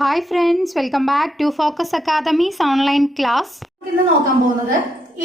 Hi friends, welcome back to Focus Academy's online class. ഇന്ന് നോക്കാൻ പോകുന്നത്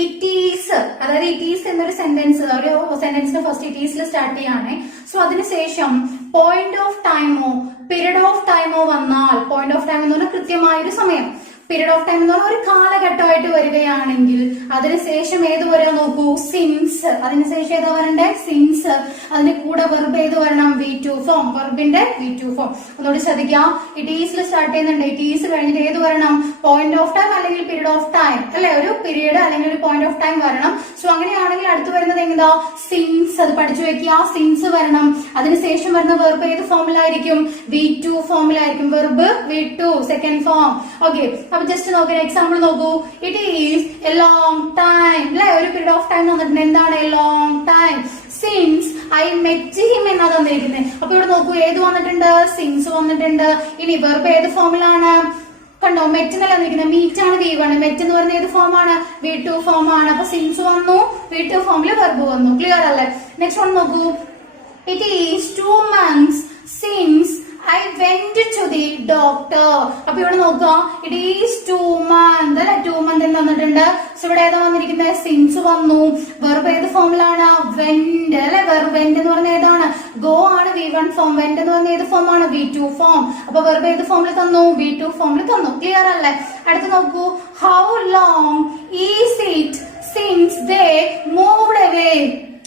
ഇറ്റ് ഈസ്, അതായത് ഇറ്റ് ഈസ് എന്നൊരു സെന്റൻസ്, ഒരു സെന്റൻസിന്റെ ഫസ്റ്റ് ഇറ്റ് ഈസിൽ സ്റ്റാർട്ട് ചെയ്യാണ്. സോ അതിനുശേഷം പോയിന്റ് ഓഫ് ടൈമോ പീരീഡ് ഓഫ് ടൈമോ വന്നാൽ, പോയിന്റ് ഓഫ് ടൈം എന്ന് പറഞ്ഞാൽ കൃത്യമായ ഒരു സമയം, പീരീഡ് ഓഫ് ടൈം എന്ന് പറഞ്ഞാൽ ഒരു കാലഘട്ടമായിട്ട് വരികയാണെങ്കിൽ അതിനുശേഷം ഏത് വരാൻ നോക്കൂ, സിൻസ്. അതിനുശേഷം ഏതാ വരണ്ടേ, സിൻസ്. അതിന്റെ കൂടെ വെർബ് ഏത് വരണം, V2 ഫോം, വെർബിന്റെ V2 ഫോം. ഒന്നുകൂടി ശ്രദ്ധിക്കാം, ഇറ്റ് ഈസിൽ സ്റ്റാർട്ട് ചെയ്യുന്നുണ്ട്. ഇറ്റ് ഈസ് കഴിഞ്ഞിട്ട് ഏത് വരണം, പോയിന്റ് ഓഫ് ടൈം അല്ലെങ്കിൽ പീരീഡ് ഓഫ് ടൈം, അല്ലെ, ഒരു പീരീഡ് അല്ലെങ്കിൽ ഒരു പോയിന്റ് ഓഫ് ടൈം വരണം. സോ അങ്ങനെയാണെങ്കിൽ അടുത്ത് വരുന്നത് എന്താ, സിൻസ്. അത് പഠിച്ചു വെക്കുക, സിൻസ് വരണം. അതിനുശേഷം വരുന്ന വെർബ് ഏത് ഫോമിലായിരിക്കും, V2 ഫോമിലായിരിക്കും. Verb V2 second form. Okay, അപ്പൊ ജസ്റ്റ് നോക്കുക, എക്സാമ്പിൾ നോക്കൂ. It is a long time, അല്ലെ, ഒരു പീരീഡ് ഓഫ് ടൈം തന്നിട്ടുണ്ട്. എന്താണ് a long time since I met him എന്നാ തന്നിരിക്കുന്നത്. അപ്പൊ ഇവിടെ നോക്കൂ, ഏത് വന്നിട്ടുണ്ട്, സിൻസ് വന്നിട്ടുണ്ട്. ഇനി വെർബ് ഏത് ഫോമിലാണ്, കണ്ടോ, മെറ്റ് എന്നല്ല വന്നിരിക്കുന്നത്, മീറ്റ് ആണ് V1. മെറ്റ് എന്ന് പറയുന്നത് ഏത് ഫോമാണ്, V2 ഫോം ആണ്. അപ്പൊ സിൻസ് വന്നു, V2 ഫോമിൽ വെർബ് വന്നു. ക്ലിയർ അല്ലേ? നെക്സ്റ്റ് വൺ നോക്കൂ. It is 2 months since I went to the doctor. അപ്പൊ ഇവിടെ നോക്കുക, ഇറ്റ് ഈസ് 2 months, അല്ലെ, 2 months എന്ന് തന്നിട്ടുണ്ട്. സോ ഇവിടെ ഏതാ വന്നിരിക്കുന്നത്, സിൻസ് വന്നു. വെർബ് ഏത് ഫോമിലാണ്, വെന്റ്, അല്ലെ, വെർബ് വെന്റ് എന്ന് പറഞ്ഞ ഏതാണ്, ഗോ ആണ് V1 ഫോം. വെന്റ് എന്ന് പറഞ്ഞ ഏത് ഫോം ആണ്, V2 ഫോം. അപ്പൊ വെർബ് ഏത് ഫോമിൽ തന്നു, V2 ഫോമിൽ തന്നു. ക്ലിയർ അല്ലേ? അടുത്ത് നോക്കൂ, how long is it since they moved away.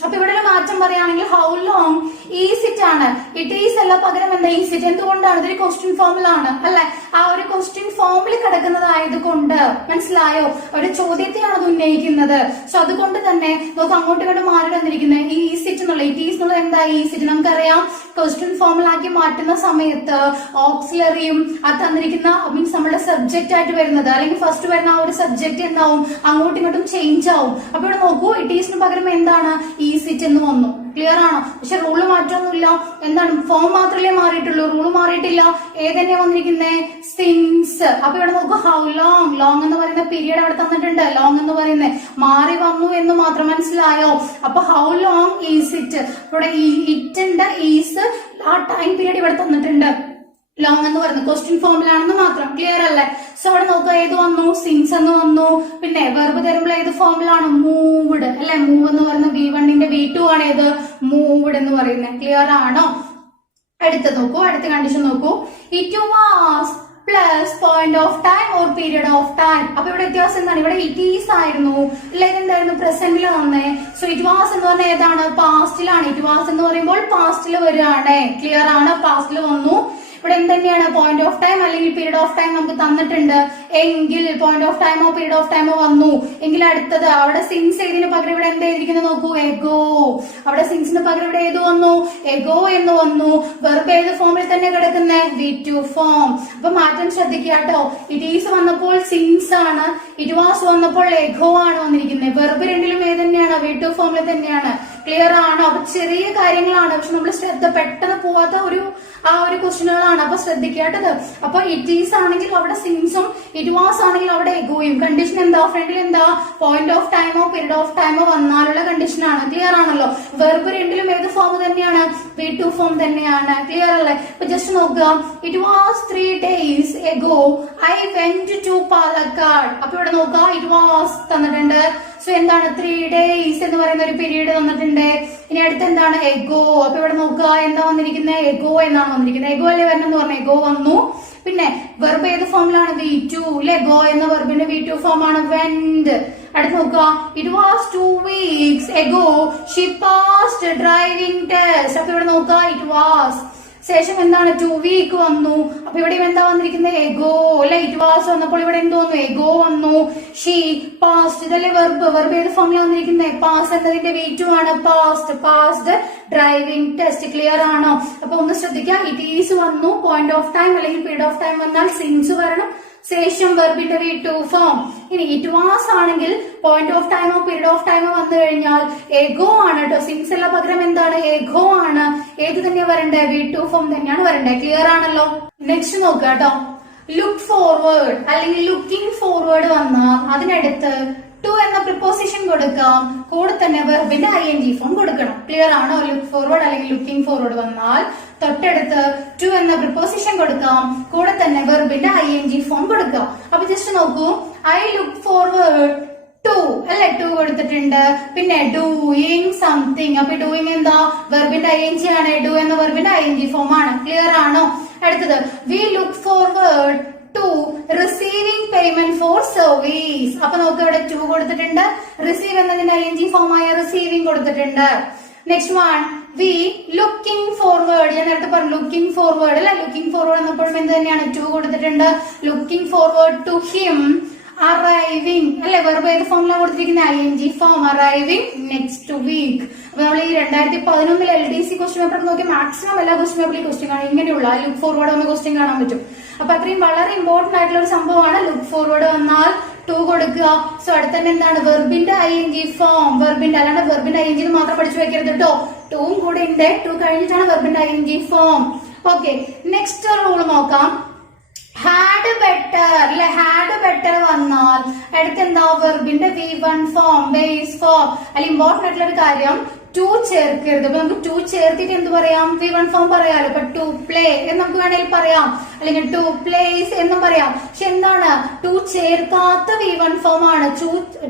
അപ്പൊ ഇവിടെ ഒരു മാറ്റം പറയുകയാണെങ്കിൽ ഹൗ ലോങ് ഈസ് ഇറ്റ് ആണ്, ഇറ്റ് ഈസ് അല്ല, പകരം എന്താ, ഈസ് ഇറ്റ്. എന്തുകൊണ്ടാണ്, ഇതൊരു ക്വസ്റ്റ്യൻ ഫോമിലാണ്, അല്ലെ, ആ ഒരു ക്വസ്റ്റ്യൻ ഫോമിൽ കിടക്കുന്നതായതുകൊണ്ട്, മനസ്സിലായോ, ഒരു ചോദ്യത്തെയാണ് അത് ഉന്നയിക്കുന്നത്. സോ അതുകൊണ്ട് തന്നെ നമുക്ക് അങ്ങോട്ടും ഇങ്ങോട്ടും മാറി വന്നിരിക്കുന്നത് ഈ ഈസ് ഇറ്റ് എന്നുള്ള, ഇറ്റ് ഈസ് എന്നുള്ളത് എന്താ, ഈസ് ഇറ്റ്. നമുക്കറിയാം, ക്വസ്റ്റ്യൻ ഫോമിലാക്കി മാറ്റുന്ന സമയത്ത് ഓക്സിലറിയും അത് തന്നിരിക്കുന്ന മീൻസ് നമ്മുടെ സബ്ജക്റ്റ് ആയിട്ട് വരുന്നത്, അല്ലെങ്കിൽ ഫസ്റ്റ് വരുന്ന ആ ഒരു സബ്ജക്ട് എന്താവും, അങ്ങോട്ടും ഇങ്ങോട്ടും ചേഞ്ച് ആവും. അപ്പൊ ഇവിടെ നോക്കൂ, ഇറ്റ് ഈസിന് പകരം എന്താണ്, ഈസ് ഇറ്റ് എന്ന് വന്നു. ക്ലിയർ ആണോ? പക്ഷെ റൂള് മാറ്റമൊന്നുമില്ല. എന്താണ്, ഫോം മാത്രമല്ലേ മാറിയിട്ടുള്ളൂ, റൂള് മാറിയിട്ടില്ല. ഏതെന്നെ വന്നിരിക്കുന്നത്, സിൻസ്. അപ്പൊ ഇവിടെ നോക്കൂ, ഹൗ ലോങ്, ലോങ് എന്ന് പറയുന്ന പീരീഡ് അവിടെ തന്നിട്ടുണ്ട്. ലോങ് എന്ന് പറയുന്നത് മാറി വന്നു എന്ന് മാത്രം, മനസ്സിലായോ? അപ്പൊ ഹൗ ലോങ് ഈസ് ഇറ്റ്, ഇവിടെ ഇറ്റിന്റെ ഈസ് ആ ടൈം പീരീഡ് ഇവിടെ തന്നിട്ടുണ്ട്. ലോങ് എന്ന് പറയുന്നത് ക്വസ്റ്റ്യൻ ഫോമിലാണെന്ന് മാത്രം. ക്ലിയർ അല്ലേ? സോ അവിടെ നോക്കുക, ഏത് വന്നു, സിൻസ് എന്ന് വന്നു. പിന്നെ വെർബ് തരുമ്പോൾ ഏത് ഫോമിലാണ്, മൂവ്ഡ്, അല്ലെ, മൂവ് എന്ന് പറയുന്നത് V1ന്റെ V2 ആണ് ഏത്, മൂവ്ഡ് എന്ന് പറയുന്നത്. ക്ലിയർ ആണോ? അടുത്ത നോക്കൂ, അടുത്ത കണ്ടീഷൻ നോക്കൂ. It was plus point of time or period of time. അപ്പൊ ഇവിടെ വ്യത്യാസം എന്താണ്, ഇവിടെ ഇറ്റ് ഈസ് ആയിരുന്നു, അല്ലെ, ഇതെന്തായിരുന്നു, പ്രസന്റിൽ വന്നേ. സോ ഇറ്റ് വാസ് എന്ന് പറഞ്ഞാൽ ഏതാണ്, പാസ്റ്റിലാണ്. ഇറ്റ് വാസ് എന്ന് പറയുമ്പോൾ പാസ്റ്റിൽ വരികയാണ്. ക്ലിയർ ആണ്? പാസ്റ്റിൽ വന്നു. ഇവിടെ എന്തെന്നെയാണ്, പോയിന്റ് ഓഫ് ടൈം അല്ലെങ്കിൽ പീരീഡ് ഓഫ് ടൈം നമുക്ക് തന്നിട്ടുണ്ട്. എങ്കിൽ പോയിന്റ് ഓഫ് ടൈമോ പീരീഡ് ഓഫ് ടൈമോ വന്നു എങ്കിൽ അടുത്തത് അവിടെ സിൻസ് ഇതിന് പകരം ഇവിടെ എന്തായിരിക്കുന്നത് നോക്കൂ, എഗോ. അവിടെ സിൻസിന് പകരം ഇവിടെ ഏത് വന്നു, എഗോ എന്ന് വന്നു. വെർബ് ഏത് ഫോമിൽ തന്നെ കിടക്കുന്നത്, V2 ഫോം. അപ്പൊ മാറ്റം ശ്രദ്ധിക്കുക കേട്ടോ. ഇറ്റ് ഈസ് വന്നപ്പോൾ സിൻസ് ആണ്, ഇറ്റ് വാസ് വന്നപ്പോൾ എഗോ ആണ് വന്നിരിക്കുന്നത്. വെർബ് രണ്ടിലും ഏത് തന്നെയാണ്, V2 ഫോമിൽ തന്നെയാണ്. ക്ലിയർ ആണോ? അപ്പൊ ചെറിയ കാര്യങ്ങളാണ്, പക്ഷെ നമ്മൾ ശ്രദ്ധ പെട്ടെന്ന് പോവാത്ത ആ ഒരു ക്വസ്റ്റ്യനുകളാണ്. അപ്പൊ ശ്രദ്ധിക്കേണ്ടത്. അപ്പൊ ഇറ്റ് ഈസ് ആണെങ്കിൽ അവിടെ സിൻസും, ഇറ്റ് വാസ് ആണെങ്കിൽ അവിടെ എഗോയും. കണ്ടീഷൻ എന്താ, ഫ്രണ്ടിൽ എന്താ, പോയിന്റ് ഓഫ് ടൈമോ പീരീഡ് ഓഫ് ടൈമോ വന്നാലുള്ള കണ്ടീഷൻ ആണ്. ക്ലിയർ ആണല്ലോ? വെർബ് രണ്ടിലും ഏത് ഫോം തന്നെയാണ്, V2 ഫോം തന്നെയാണ്. ക്ലിയർ അല്ലേ? ഇപ്പൊ ജസ്റ്റ് നോക്കുക, it was 3 days ago I went to Palakkad. അപ്പൊ ഇവിടെ നോക്കുക, ഇറ്റ് വാസ് തന്നിട്ടുണ്ട്. സോ എന്താണ്, 3 days എന്ന് പറയുന്ന ഒരു പീരീഡ് തന്നിട്ടുണ്ട്. ഇനി അടുത്ത് എന്താണ്, എഗോ. അപ്പൊ ഇവിടെ നോക്കുക, എന്താ വന്നിരിക്കുന്നത്, എഗോ എന്നാണ് വന്നിരിക്കുന്നത്. എഗോ അല്ലേ വരണം എന്ന് പറഞ്ഞാൽ എഗോ വന്നു. പിന്നെ വെർബ് ഏത് ഫോമിലാണ്, V2, അല്ലെ, ഗോ എന്ന വെർബിന്റെ V2 ഫോം ആണ് വെന്റ്. അടുത്ത് നോക്കുക, it was 2 weeks ago she passed driving test. അപ്പൊ ഇവിടെ നോക്കുക, ഇറ്റ് വാസ് ശേഷം എന്താണ്, 2 week വന്നു. അപ്പൊ ഇവിടെ എന്താ വന്നിരിക്കുന്നത്, എഗോ, അല്ലെ, ഇറ്റ് വാസ് വന്നപ്പോൾ ഇവിടെ എന്ത് വന്നു, എഗോ വന്നു. ഷീ പാസ്റ്റ്, ഇതല്ലേ വെർബ്. വെർബ് ഏത് ഫോമിലാണ് വന്നിരിക്കുന്നത്, പാസ് എന്നതിന്റെ V2 ആണ്, past, passed driving test. Clear ആണോ? അപ്പൊ ഒന്ന് ശ്രദ്ധിക്കാം, ഇറ്റ് ഈസ് വന്നു, പോയിന്റ് ഓഫ് ടൈം അല്ലെങ്കിൽ പീരീഡ് ഓഫ് ടൈം വന്നാൽ സിൻസ് വരണം, ശേഷം വെർബിന്റെ V2 ഫോം. ഇനി ഇറ്റ് വാസ് ആണെങ്കിൽ പോയിന്റ് ഓഫ് ടൈമോ പീരീഡ് ഓഫ് ടൈമോ വന്നു കഴിഞ്ഞാൽ എഗോ ആണ് കേട്ടോ. സിൻസ് എല്ലാം പകരം എന്താണ്, എഗോ ആണ്. ഏത് തന്നെയാ വരണ്ടേ, V2 ഫോം തന്നെയാണ് വരണ്ടേ. ക്ലിയർ ആണല്ലോ? നെക്സ്റ്റ് നോക്കുക കേട്ടോ. ലുക്ക് ഫോർവേഡ് അല്ലെങ്കിൽ ലുക്കിംഗ് ഫോർവേഡ് വന്നാൽ അതിനടുത്ത് ടു എന്ന പ്രിപ്പോസിഷൻ കൊടുക്കാം, കൂടെ തന്നെ വെർബിന്റെ ing ഫോം കൊടുക്കണം. ക്ലിയർ ആണോ? ലുക്ക് ഫോർവേഡ് അല്ലെങ്കിൽ ലുക്കിംഗ് ഫോർവേഡ് വന്നാൽ തൊട്ടടുത്ത് ടു എന്ന പ്രിപ്പോസിഷൻ കൊടുക്കാം, കൂടെ തന്നെ വെർബിന്റെ ing ഫോം കൊടുക്കാം. അപ്പൊ ജസ്റ്റ് നോക്കൂ, ഐ ലുക്ക് ഫോർവേഡ് ടു അല്ലെ, ടു കൊടുത്തിട്ടുണ്ട്. പിന്നെ ഡൂയിങ് സംതിങ്, അപ്പൊ ഡൂയിങ് എന്താ? വെർബിന്റെ ing ആണ്. ഡു എന്ന വെർബിന്റെ ing ഫോം ആണ്. ക്ലിയർ ആണോ? അടുത്തത് we look forward to receiving payment for service. അപ്പൊ നമുക്ക് ഇവിടെ ടു കൊടുത്തിട്ടുണ്ട്, റിസീവ് എന്നതിന്റെ ing ഫോം ആയ റിസീവിംഗ് കൊടുത്തിട്ടുണ്ട്. Next one, we looking forward. ഞാൻ നേരത്തെ പറഞ്ഞു ലുക്കിംഗ് ഫോർവേഡ് അല്ലെ, ലുക്കിംഗ് ഫോർവേഡ് എന്നപ്പോഴും എന്ത് തന്നെയാണ്? ടു കൊടുത്തിട്ടുണ്ട്. Looking forward to him arriving അല്ലെ, വെർബ് ഏത് ഫോമിലാണ് കൊടുത്തിരിക്കുന്നത്? ing form. Arriving next week. അപ്പൊ നമ്മൾ ഈ 2011 LDC ക്വസ്റ്റ്യൻ പേപ്പർ നോക്കി മാക്സിമം എല്ലാ ക്വസ്റ്റ്യൻ പേപ്പറിൽ ക്വസ്റ്റ്യൻ കാണാം, ഇങ്ങനെയുള്ള ലുക്ക് ഫോർവേഡ് വന്ന ക്വസ്റ്റ്യൻ കാണാൻ പറ്റും. അപ്പൊ അത്രയും വളരെ ഇമ്പോർട്ടന്റ് ആയിട്ടുള്ള ഒരു സംഭവമാണ്. ലുക്ക് ഫോർവേഡ് വന്നാൽ ടു കൊടുക്കുക. സോ അടുത്ത തന്നെ എന്താണ്? വെർബിന്റെ ing ഫോം. വെർബിന്റെ, അല്ലാണ്ട് വെർബിന്റെ ing മാത്രം പഠിച്ചു വെക്കരുത് കേട്ടോ, ടൂവും കൂടെ ഉണ്ട്. ടു കഴിഞ്ഞിട്ടാണ് വെർബിന്റെ ing form. Okay, next rule നോക്കാം. ഹാഡ് ബെറ്റർ അല്ലെ, ഹാഡ് ബെറ്റർ വന്നാൽ അടുത്ത് എന്താ? വെർബിന്റെ V1 ഫോം, ബേസ് ഫോം. അല്ല, ഇമ്പോർട്ടന്റ് ആയിട്ടുള്ള ഒരു കാര്യം, ടു ചേർക്കരുത്. അപ്പൊ നമുക്ക് ടു ചേർത്തിട്ട് എന്ത് പറയാം? V1 ഫോം പറയാലോ. ഇപ്പൊ ടു പ്ലേ എന്ന് നമുക്ക് വേണമെങ്കിൽ പറയാം, അല്ലെങ്കിൽ ടു പ്ലേസ് എന്നും പറയാം. പക്ഷെ എന്താണ്? ടു ചേർക്കാത്ത V1 ഫോം ആണ്.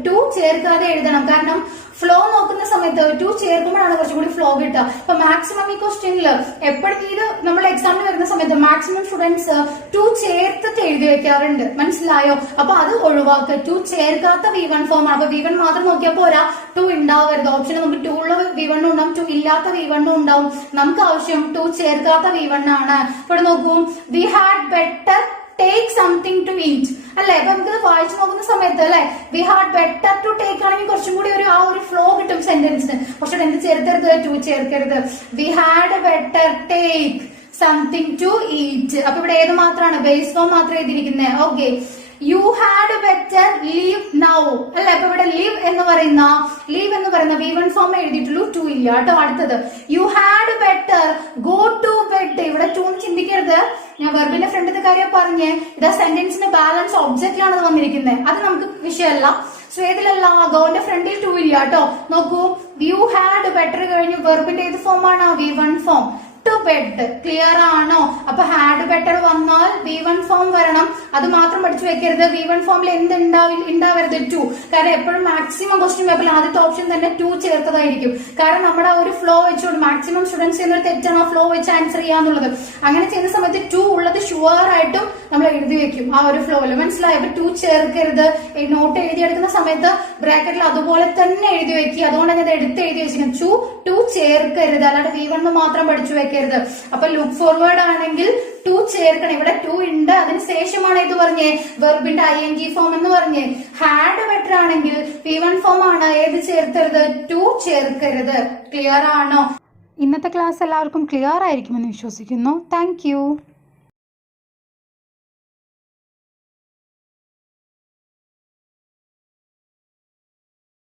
ടു ചേർക്കാതെ എഴുതണം. കാരണം ഫ്ലോ നോക്കുന്ന സമയത്ത് ടു ചേർക്കുമ്പോഴാണ് കുറച്ചും കൂടി ഫ്ലോ കിട്ടുക. അപ്പൊ മാക്സിമം ഈ ക്വസ്റ്റ്യനിൽ എപ്പോഴും ഇത് നമ്മൾ എക്സാമിന് വരുന്ന സമയത്ത് മാക്സിമം സ്റ്റുഡൻസ് ടു ചേർത്തിട്ട് എഴുതി വെക്കാറുണ്ട്. മനസ്സിലായോ? അപ്പൊ അത് ഒഴിവാക്കുക. ടു ചേർക്കാത്ത V1 ഫോം ആണ്. അപ്പൊ V1 മാത്രം നോക്കിയാൽ പോരാ, ടു ഉണ്ടാവരുത്. ഓപ്ഷൻ നമുക്ക് ടു ഉള്ള V1 ഉണ്ടാവും, ടു ഇല്ലാത്ത V1 ഉണ്ടാവും. നമുക്ക് ആവശ്യം ടു ചേർക്കാത്ത V1 ആണ്. ഇവിടെ നോക്കൂ, we had better take something to eat അല്ലെ. അപ്പൊ നമുക്ക് വായിച്ചു നോക്കുന്ന സമയത്ത് അല്ലെ, we had better to take ആണെങ്കിൽ കുറച്ചും കൂടി ആ ഒരു ഫ്ലോ കിട്ടും സെന്റൻസിന്. പക്ഷെ എന്ത് ചേർക്കരുത്? ടു ചേർക്കരുത്. We had better take something to eat. അപ്പൊ ഇവിടെ ഏത് മാത്രമാണ്? ബേസ് ഫോം മാത്രം എഴുതിയിരിക്കുന്നത്. Okay, you had better leave now അല്ലെ. അപ്പൊ ഇവിടെ ലീവ് എന്ന് പറയുന്ന V1 ഫോം എഴുതിയിട്ടുള്ളൂ, ടു ഇല്ല കേട്ടോ. അടുത്തത്, you had better go to bed. ഇവിടെ ടു ചിന്തിക്കരുത്, ഞാൻ വെർബിന്റെ ഫ്രണ്ടിന്റെ കാര്യം പറഞ്ഞ് ഇതാ സെന്റൻസിന്റെ ബാലൻസ് ഒബ്ജക്റ്റിലാണ് വന്നിരിക്കുന്നത്. അത് നമുക്ക് വിഷയമല്ല. സോ ഏതിലല്ല? ഗോന്റെ ഫ്രണ്ടിൽ ടു ഇല്ല കേട്ടോ. നോക്കൂ, യു ഹാഡ് ബെറ്റർ കഴിഞ്ഞ് വെർബിന്റെ ഏത് ഫോമാണ്? V1 form. To bed. Clear ആണോ? അപ്പൊ ഹാഡ് ബെറ്റർ വന്നാൽ V1 ഫോം വരണം. അത് മാത്രം പഠിച്ചു വെക്കരുത്. V1 ഫോമിൽ എന്ത് ഉണ്ടാവരുത്? ടു. കാരണം എപ്പോഴും മാക്സിമം ക്വസ്റ്റ്യൻ പേപ്പറിൽ ആദ്യത്തെ ഓപ്ഷൻ തന്നെ ടു ചേർത്തതായിരിക്കും. കാരണം നമ്മുടെ ഒരു ഫ്ലോ വെച്ചുകൊണ്ട് മാക്സിമം സ്റ്റുഡൻസ് ചെയ്യുന്ന ഒരു തെറ്റാണ് ആ ഫ്ലോ വെച്ച് ആൻസർ ചെയ്യാന്നുള്ളത്. അങ്ങനെ ചെയ്യുന്ന സമയത്ത് ടു ഉള്ളത് ഷുവർ ആയിട്ടും നമ്മൾ എഴുതി വെക്കും ആ ഒരു ഫ്ലോയിൽ. മനസ്സിലായി? അപ്പൊ ടു ചേർക്കരുത്. നോട്ട് എഴുതിയെടുക്കുന്ന സമയത്ത് ബ്രാക്കറ്റിൽ അതുപോലെ തന്നെ എഴുതി വെക്കുക. അതുകൊണ്ടാണ് ഞാൻ എടുത്ത് എഴുതി വെച്ചിരിക്കുന്നത്. ടു ചേർക്കരുത്, അല്ലാണ്ട് V1 മാത്രം പഠിച്ചു വെക്കരുത്. അപ്പൊ ലുക്ക് ഫോർവേഡ് ആണെങ്കിൽ ടു ചേർക്കണം. ഇവിടെ ടു ഉണ്ട്, അതിന് ശേഷമാണ് ഇത് പറഞ്ഞേ വെർബിന്റെ ing ഫോം എന്ന് പറഞ്ഞേ. ഹാഡ് ബെറ്റർ ആണെങ്കിൽ V1 ഫോം ആണ്. ഏത് ചേർക്കരുത്? ടു ചേർക്കരുത്. ക്ലിയർ ആണോ? ഇന്നത്തെ ക്ലാസ് എല്ലാവർക്കും ക്ലിയർ ആയിരിക്കുമെന്ന് വിശ്വസിക്കുന്നു. താങ്ക്